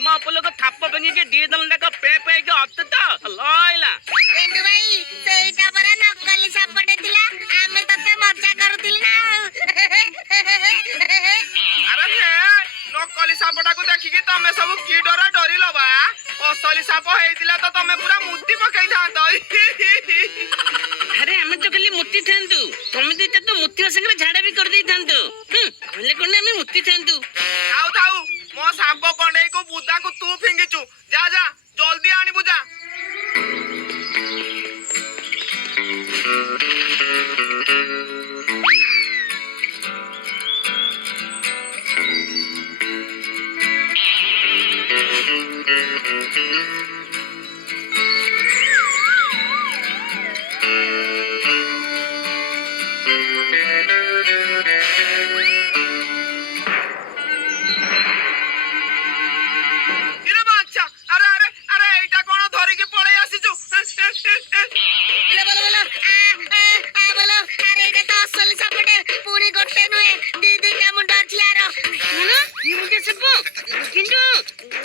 ଆମ ପୋଲକ ଥାପ ଭାଙ୍ଗିକି ଦି ଦଣ୍ଡାକ ପେ ପେଇକି ଅତ ତ ଲଇଲା ରେଣ୍ଡୁ ଭାଇ ସେଇଟା ପରା ନକଲି ସାପଟେ ଥିଲା ଆମେ ତତେ ମଜା କରୁଥିଲି ନା ଆରେ ହେ ନକଲି ସାପଟାକୁ ଦେଖିକି ତମେ ସବୁ କି ଡର ଡରିଲ ବା ଅସଲି ସାପ ହେଇଥିଲା ତ ତମେ ପୁରା ମୁତି ପକେଇଥାନ୍ତ ଆରେ ଆମେ ତ ଖାଲି ମୁତି ଥାନ୍ତୁ ତମେ ଦିଟା ତ ମୁତିବା ସାଙ୍ଗରେ ଝାଡା ବି କରିଦେଇଥାନ୍ତୁ କହିଲେ କଣ ଆମେ ମୁତି ଥାନ୍ତୁ ଥାଉ ଥାଉ ମୋ ସାପ କଣ୍ଡେଇକୁ ବୁଦାକୁ ତୁ ଫିଙ୍ଗିଛୁ ଯା ଯା ଜଲ୍ଦି ଆଣିବୁ ଯା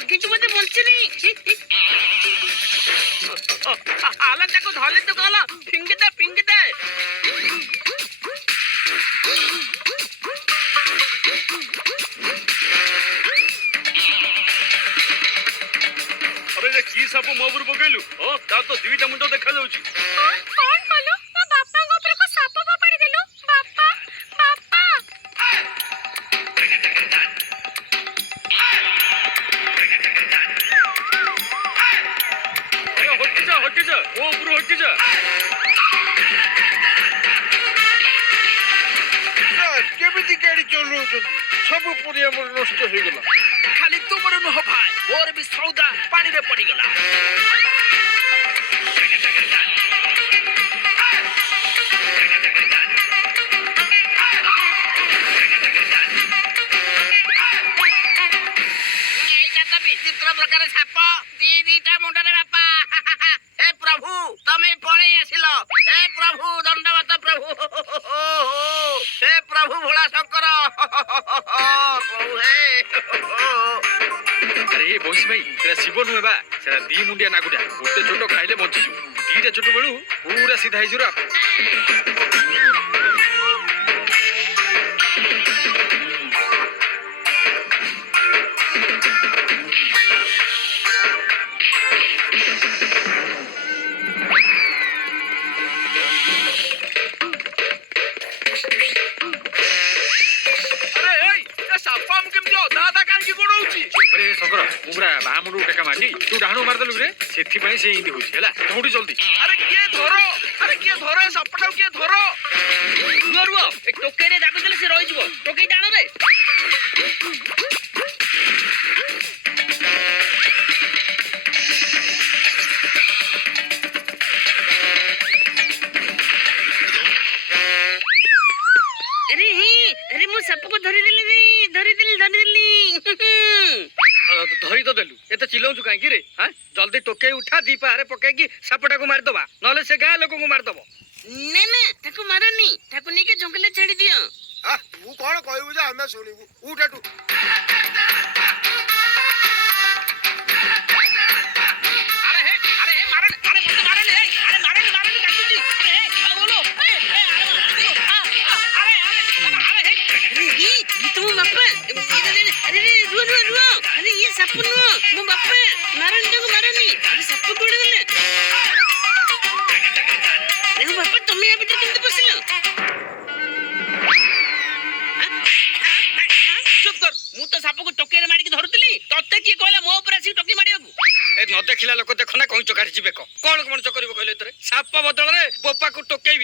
কিছু মধ্যে বলছে নি আলা তাকে ধরলে তো গলা ফিঙ্গে দে আরে কি সাপ ମୋ ଉପରୁ ପକେଇଲୁ ତା ତ ଦିଟା ମୁଣ୍ଡ ଦେଖା ଯାଉଛି କଣ କଲୁ ମୋ ବାପାଙ୍କ ଉପରେ କ ସାପ ଫୋପାଡ଼ି ଦେଲୁ ବାପା ହଟିଯା ମୋ ଉପରୁ ହଟିଯା କେମିତି ଗାଡି ଚଲଉଛନ୍ତି ସବୁ ପରିବା ମୋର ନଷ୍ଟ ହେଇଗଲା ଖାଲି ତୁମର ନୁହଁ ଭାଇ ମୋର ବି ସଉଦା ପାଣିରେ ପଡିଗଲା এইটা তো বিচিত্র প্রকার সাপ দিটা মুন্ডরে বাপা হে প্রভু তুমি পড়ে আসিল হে প্রভু দণ্ডবত প্রভু হে প্রভু ভোলা শঙ্কর প্রভু হে আরে বংশী ভাই সেটা শিব নুহে বা সেটা ଦି ମୁଣ୍ଡିଆ ନାଗୁଟା ଗୋଟେ ଚୋଟ ଖାଇଲେ ବଞ୍ଚିଯିବୁ ଦିଟା ଚୋଟ ବେଳୁ ପୁରା ସିଧା ହେଇଯିବ আরে শঙ্কর ମୁଁ ପୁରା ବାଁ ମୁଣ୍ଡକୁ ଟେକା ମାରି ତୁ ଡାହାଣକୁ ମାରିଦେଲୁ ରେ ସେଥିପାଇଁ ସେ ଏମିତି ହଉଛି ହେଲା ଦୌଡ଼ି ଜଲ୍ଦି ଆରେ କିଏ ଧର ସାପଟାକୁ କିଏ ଧର ରୁହ ଏ ଟୋକେଇରେ ଦାବି ଦେଲେ ସେ ରହିଯିବ ଟୋକେଇ ଟାଣ ବେ ଆରେ ମୁଁ ସାପକୁ ଧରିଦେଲି ଧରି ତ ଦେଲୁ ଏତେ ଚିଲଉଛୁ କାହିଁକି ରେ ଜଲ୍ଦି ଟୋକେଇ ଉଠା ଦି ପାହାରେ ପକେଇକି ସାପଟାକୁ ମାରିଦବା ନହେଲେ ସେ ଗାଁ ଲୋକଙ୍କୁ ମାରିଦବ ନା ତାକୁ ମାରନି ତାକୁ ନେଇକି ଜଙ୍ଗଲରେ ଛାଡି ଦିଅ ତୁ କଣ କହିବୁ ଯେ ଆମେ ଶୁଣିବୁ ଉଠାଠୁ ନ ଦେଖିଲା ଲୋକ ଦେଖ ନା କଇଁଚ କାଢିଯିବେ କଣ ମଣିଷ କରିବ କହିଲେ ଏଥିରେ ସାପ ବଦଳରେ ବୋପାକୁ ଟୋକେଇ